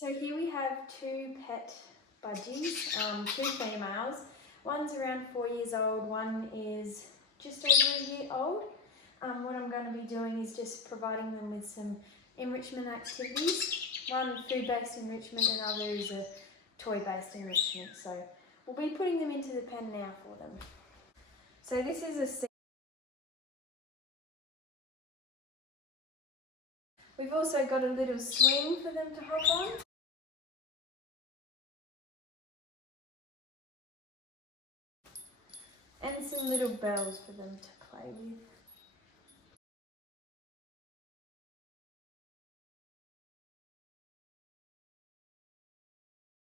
So here we have two pet budgies, two females. One's around 4 years old, one is just over a year old. What I'm going to be doing is just providing them with some enrichment activities. One food-based enrichment and other is a toy-based enrichment. So we'll be putting them into the pen now for them. So this is a seat. We've also got a little swing for them to hop on. And some little bells for them to play with.